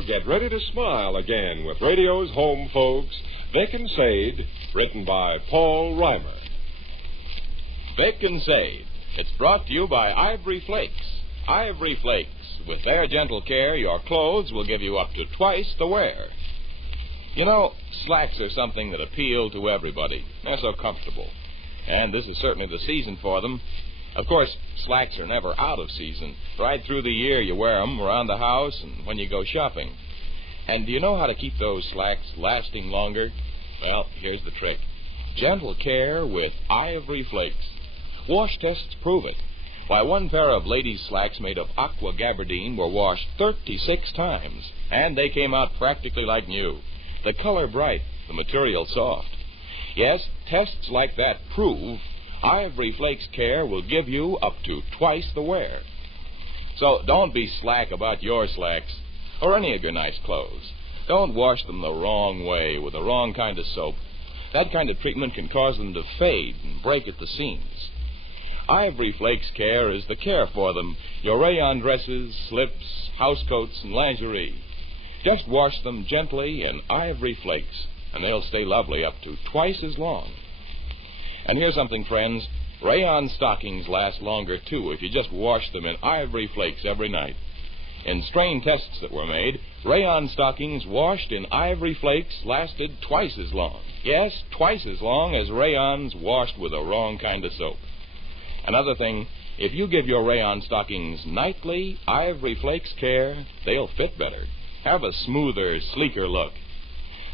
now, get ready to smile again with radio's home folks, Vic and Sade, written by Paul Reimer. Vic and Sade. It's brought to you by Ivory Flakes. Ivory Flakes. With their gentle care, your clothes will give you up to twice the wear. You know, slacks are something that appeal to everybody. They're so comfortable. And this is certainly the season for them. Of course, slacks are never out of season. Right through the year you wear them around the house and when you go shopping. And do you know how to keep those slacks lasting longer? Well, here's the trick. Gentle care with Ivory Flakes. Wash tests prove it. Why, one pair of ladies' slacks made of aqua gabardine were washed 36 times, and they came out practically like new. The color bright, the material soft. Yes, tests like that prove Ivory Flakes care will give you up to twice the wear. So don't be slack about your slacks or any of your nice clothes. Don't wash them the wrong way with the wrong kind of soap. That kind of treatment can cause them to fade and break at the seams. Ivory Flakes care is the care for them. Your rayon dresses, slips, housecoats, and lingerie. Just wash them gently in Ivory Flakes, and they'll stay lovely up to twice as long. And here's something, friends. Rayon stockings last longer, too, if you just wash them in Ivory Flakes every night. In strain tests that were made, rayon stockings washed in Ivory Flakes lasted twice as long. Yes, twice as long as rayons washed with the wrong kind of soap. Another thing, if you give your rayon stockings nightly Ivory Flakes care, they'll fit better, have a smoother, sleeker look.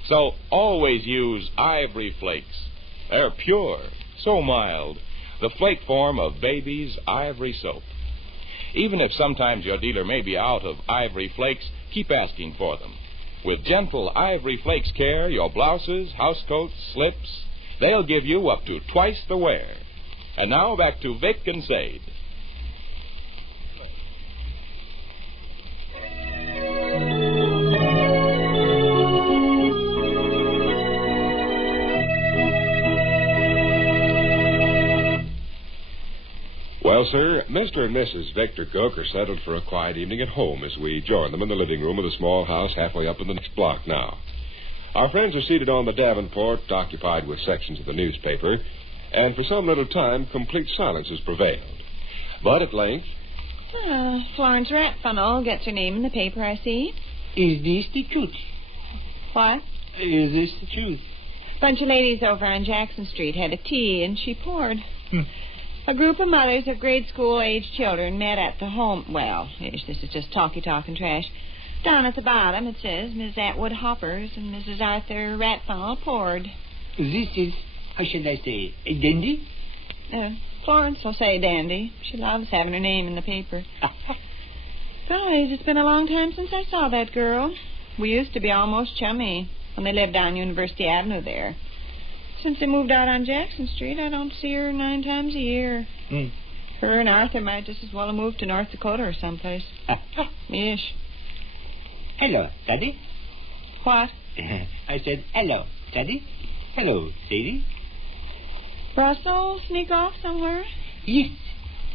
So always use Ivory Flakes. They're pure, so mild, the flake form of baby's ivory soap. Even if sometimes your dealer may be out of Ivory Flakes, keep asking for them. With gentle Ivory Flakes care, your blouses, housecoats, slips, they'll give you up to twice the wear. And now back to Vic and Sade. Well, sir, Mr. and Mrs. Victor Cook are settled for a quiet evening at home as we join them in the living room of the small house halfway up in the next block now. Our friends are seated on the Davenport, occupied with sections of the newspaper, and for some little time, complete silence has prevailed. But at length... Florence Ratfunnel gets her name in the paper, I see. Is this the truth? What? Is this the truth? Bunch of ladies over on Jackson Street had a tea, and she poured. A group of mothers of grade school-age children met at the home... Well, this is just talky-talk and trash. Down at the bottom, it says, Ms. Atwood Hoppers and Mrs. Arthur Ratfunnel poured. This is, how should I say, a dandy? Florence will say dandy. She loves having her name in the paper. Guys, it's been a long time since I saw that girl. We used to be almost chummy when they lived on University Avenue there. Since they moved out on Jackson Street, I don't see her 9 times a year. Her and Arthur might just as well have moved to North Dakota or someplace. Ish. Hello, Daddy. What? I said, hello, Daddy. Hello, Sadie. Russell sneak off somewhere? Yes.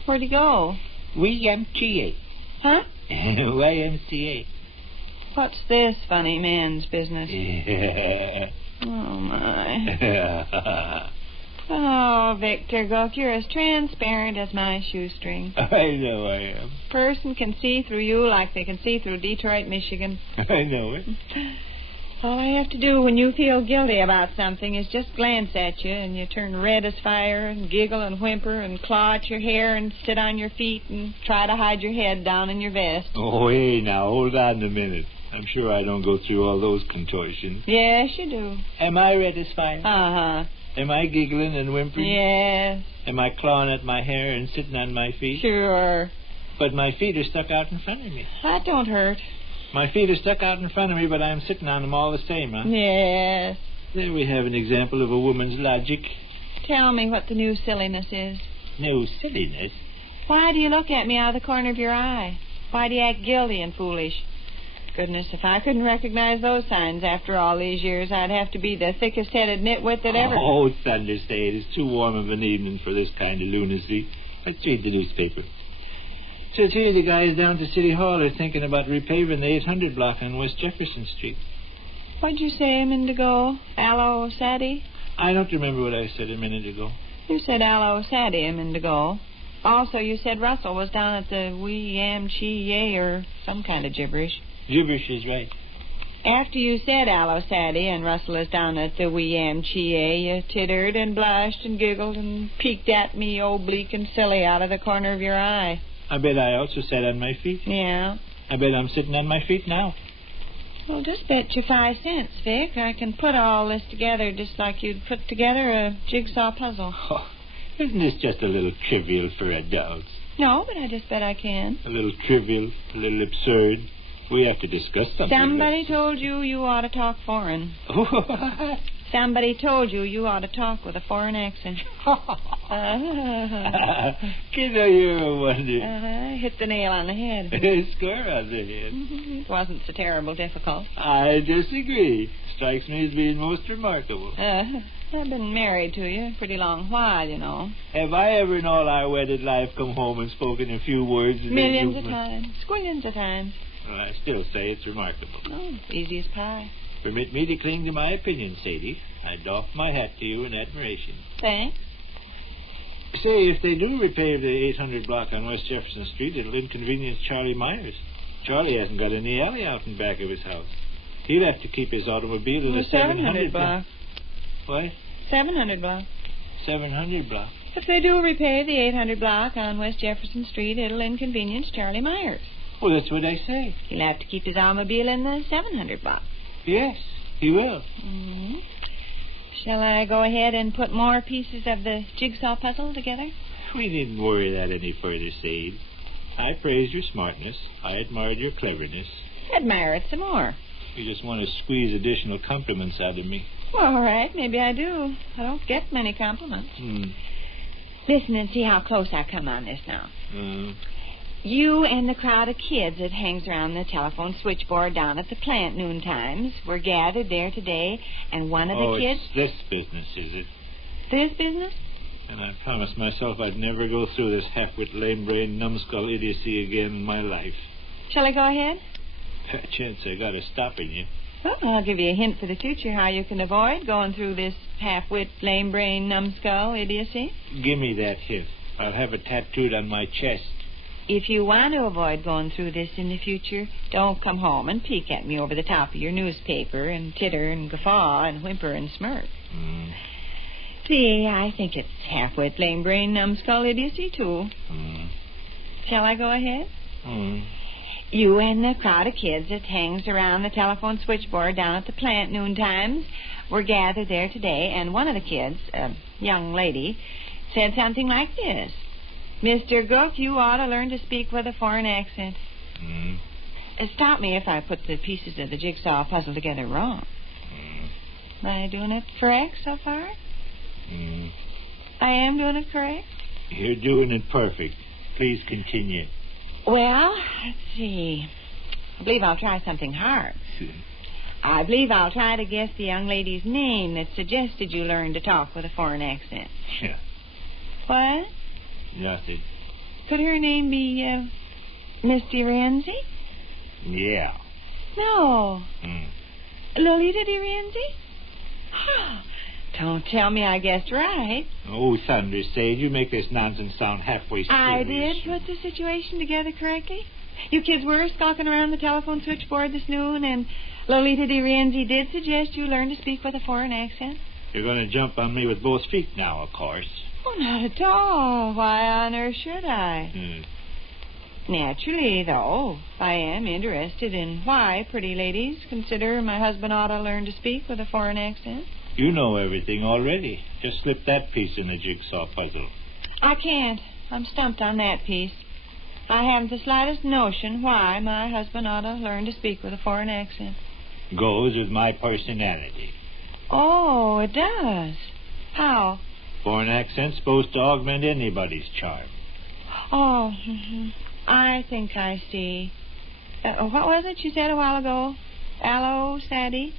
Where'd he go? YMCA. Huh? YMCA. What's this funny man's business? Oh, my. Oh, Victor Gook, you're as transparent as my shoestring. I know I am. Person can see through you like they can see through Detroit, Michigan. I know it. All I have to do when you feel guilty about something is just glance at you, and you turn red as fire and giggle and whimper and claw at your hair and sit on your feet and try to hide your head down in your vest. Oh, hey, now, hold on a minute. I'm sure I don't go through all those contortions. Yes, you do. Am I red as fire? Uh-huh. Am I giggling and whimpering? Yes. Am I clawing at my hair and sitting on my feet? Sure. But my feet are stuck out in front of me. That don't hurt. My feet are stuck out in front of me, but I'm sitting on them all the same, huh? Yes. There we have an example of a woman's logic. Tell me what the new silliness is. No silliness? Why do you look at me out of the corner of your eye? Why do you act guilty and foolish? Goodness, if I couldn't recognize those signs after all these years, I'd have to be the thickest-headed nitwit that ever... Oh, thunder, say it is too warm of an evening for this kind of lunacy. Let's read the newspaper. Says here the guys down to City Hall are thinking about repaving the 800 block on West Jefferson Street. What'd you say a minute ago? Aloe Sade? I don't remember what I said a minute ago. You said Aloe Sade a minute ago. Also, you said Russell was down at the WMCA or some kind of gibberish. Gibberish is right. After you said Aloe Sade and Russell is down at the WMCA, you tittered and blushed and giggled and peeked at me oblique and silly out of the corner of your eye. I bet I also sat on my feet. Yeah. I bet I'm sitting on my feet now. Well, just bet you 5 cents, Vic. I can put all this together just like you'd put together a jigsaw puzzle. Oh, isn't this just a little trivial for adults? No, but I just bet I can. A little trivial, a little absurd. We have to discuss something. Somebody told you ought to talk foreign. Somebody told you ought to talk with a foreign accent. Kiddo, you're a wonder. Hit the nail on the head. Square on the head. It wasn't so terrible difficult. I disagree. Strikes me as being most remarkable. I've been married to you a pretty long while, you know. Have I ever in all our wedded life come home and spoken a few words? Millions of times. Squillions of times. Well, I still say it's remarkable. Oh, easy as pie. Permit me to cling to my opinion, Sadie. I doff my hat to you in admiration. Thanks. Say, if they do repave the 800 block on West Jefferson Street, it'll inconvenience Charlie Myers. Charlie hasn't got any alley out in back of his house. He'll have to keep his automobile in the 700 block. What? 700 block. 700 block. If they do repave the 800 block on West Jefferson Street, it'll inconvenience Charlie Myers. Well, that's what I say. He'll have to keep his automobile in the 700 block. Yes, he will. Mm-hmm. Shall I go ahead and put more pieces of the jigsaw puzzle together? We needn't worry that any further, Sade. I praise your smartness. I admired your cleverness. Admire it some more. You just want to squeeze additional compliments out of me. Well, all right, maybe I do. I don't get many compliments. Listen and see how close I come on this now. You and the crowd of kids that hangs around the telephone switchboard down at the plant noon times were gathered there today, and one of the kids... it's this business, is it? This business? And I promised myself I'd never go through this half-wit, lame-brained, numbskull idiocy again in my life. Shall I go ahead? Chance I got to stopping you. Well, I'll give you a hint for the future how you can avoid going through this half-wit, lame-brained, numbskull idiocy. Give me that hint. I'll have it tattooed on my chest. If you want to avoid going through this in the future, don't come home and peek at me over the top of your newspaper and titter and guffaw and whimper and smirk. See, I think it's half-wit, lame-brained, numbskull idiocy, too. Shall I go ahead? You and the crowd of kids that hangs around the telephone switchboard down at the plant noon times were gathered there today, and one of the kids, a young lady, said something like this. Mr. Gook, you ought to learn to speak with a foreign accent. Stop me if I put the pieces of the jigsaw puzzle together wrong. Am I doing it correct so far? I am doing it correct? You're doing it perfect. Please continue. Well, let's see. I believe I'll try something hard. I believe I'll try to guess the young lady's name that suggested you learn to talk with a foreign accent. Yeah. What? Nothing. Could her name be, Miss DeRenzi? Yeah. No. Lolita DeRenzi? Don't tell me I guessed right. Oh, thunder, Sade, you make this nonsense sound halfway serious. I did put the situation together correctly. You kids were skulking around the telephone switchboard this noon, and Lolita DeRenzi did suggest you learn to speak with a foreign accent. You're going to jump on me with both feet now, of course. Oh, not at all. Why on earth should I? Naturally, though, I am interested in why pretty ladies consider my husband ought to learn to speak with a foreign accent. You know everything already. Just slip that piece in the jigsaw puzzle. I can't. I'm stumped on that piece. I haven't the slightest notion why my husband ought to learn to speak with a foreign accent. Goes with my personality. Oh, it does. How? Foreign accent's supposed to augment anybody's charm. Oh, I think I see. What was it you said a while ago? Aloe Sade?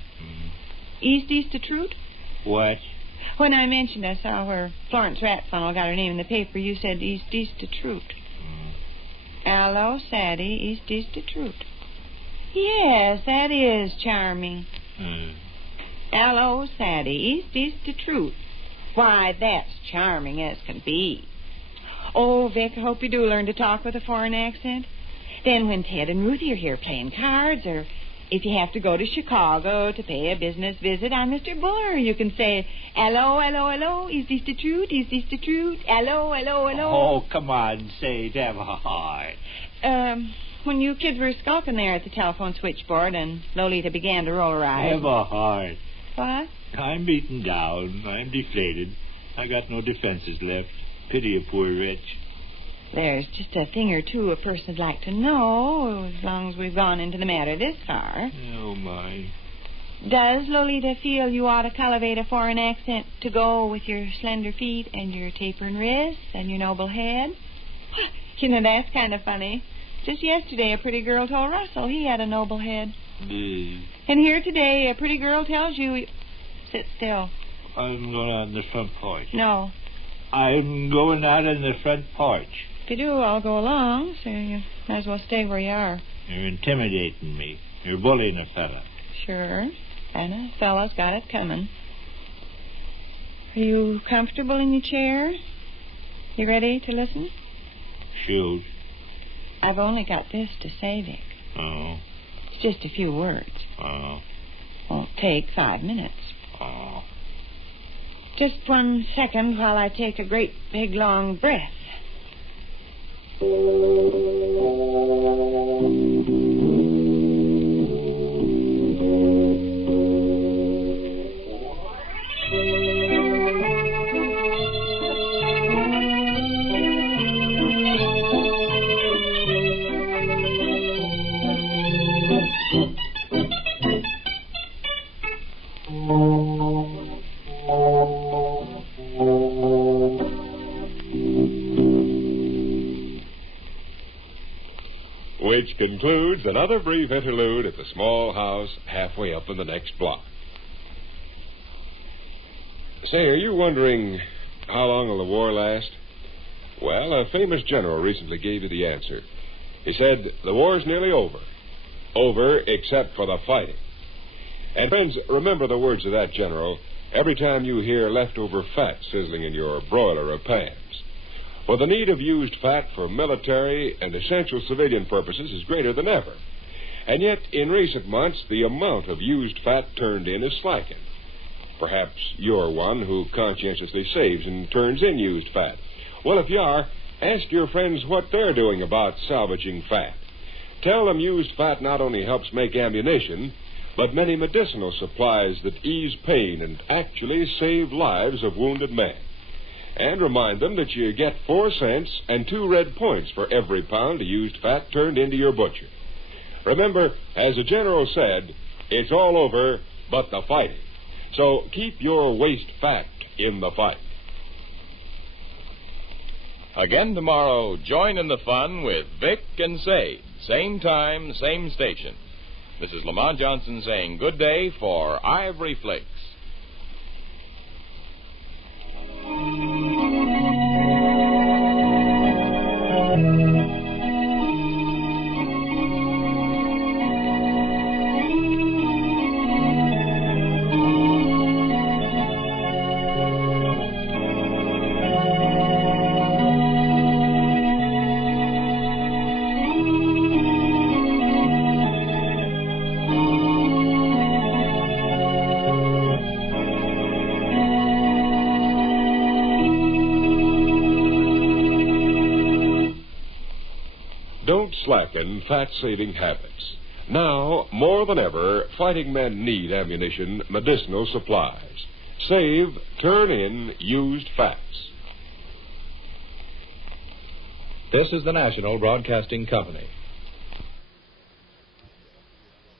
East to Truth? What? When I mentioned I saw where Florence Ratfunnel got her name in the paper, you said East to Truth. Hello, Sade. East is the truth. Yes, that is charming. Hello, Sade. East is the truth. Why, that's charming as can be. Oh, Vic, I hope you do learn to talk with a foreign accent. Then when Ted and Ruthie are here playing cards, or if you have to go to Chicago to pay a business visit on Mr. Buller, you can say, hello, hello, hello, is this the truth? Is this the truth? Hello, hello, hello. Oh, come on, Sade, have a heart. When you kids were skulking there at the telephone switchboard and Lolita began to roll her eyes. Have a heart. What? I'm beaten down. I'm deflated. I got no defenses left. Pity a poor wretch. There's just a thing or two a person'd like to know, as long as we've gone into the matter this far. Oh, my. Does Lolita feel you ought to cultivate a foreign accent to go with your slender feet and your tapering wrists and your noble head? You know, that's kind of funny. Just yesterday, a pretty girl told Russell he had a noble head. And here today, a pretty girl tells you... Sit still. I'm going out on the front porch. No. I'm going out on the front porch. If you do, I'll go along, so you might as well stay where you are. You're intimidating me. You're bullying a fella. Sure. And a fella's got it coming. Are you comfortable in your chair? You ready to listen? Shoot. I've only got this to say, Vic. Oh. It's just a few words. Oh. Won't take 5 minutes. Oh. Just 1 second while I take a great big long breath. Which concludes another brief interlude at the small house halfway up in the next block. Say, are you wondering how long will the war last? Well, a famous general recently gave you the answer. He said, the war's nearly over. Over except for the fighting. And friends, remember the words of that general every time you hear leftover fat sizzling in your broiler or pans. For the need of used fat for military and essential civilian purposes is greater than ever. And yet, in recent months, the amount of used fat turned in is slackened. Perhaps you're one who conscientiously saves and turns in used fat. Well, if you are, ask your friends what they're doing about salvaging fat. Tell them used fat not only helps make ammunition, but many medicinal supplies that ease pain and actually save lives of wounded men. And remind them that you get 4 cents and 2 red points for every pound of used fat turned into your butcher. Remember, as the general said, it's all over but the fighting. So keep your waste fat in the fight. Again tomorrow, join in the fun with Vic and Sade. Same time, same station. This is Lamont Johnson saying good day for Ivory Flakes. Don't slacken fat-saving habits. Now, more than ever, fighting men need ammunition, medicinal supplies. Save, turn in used fats. This is the National Broadcasting Company.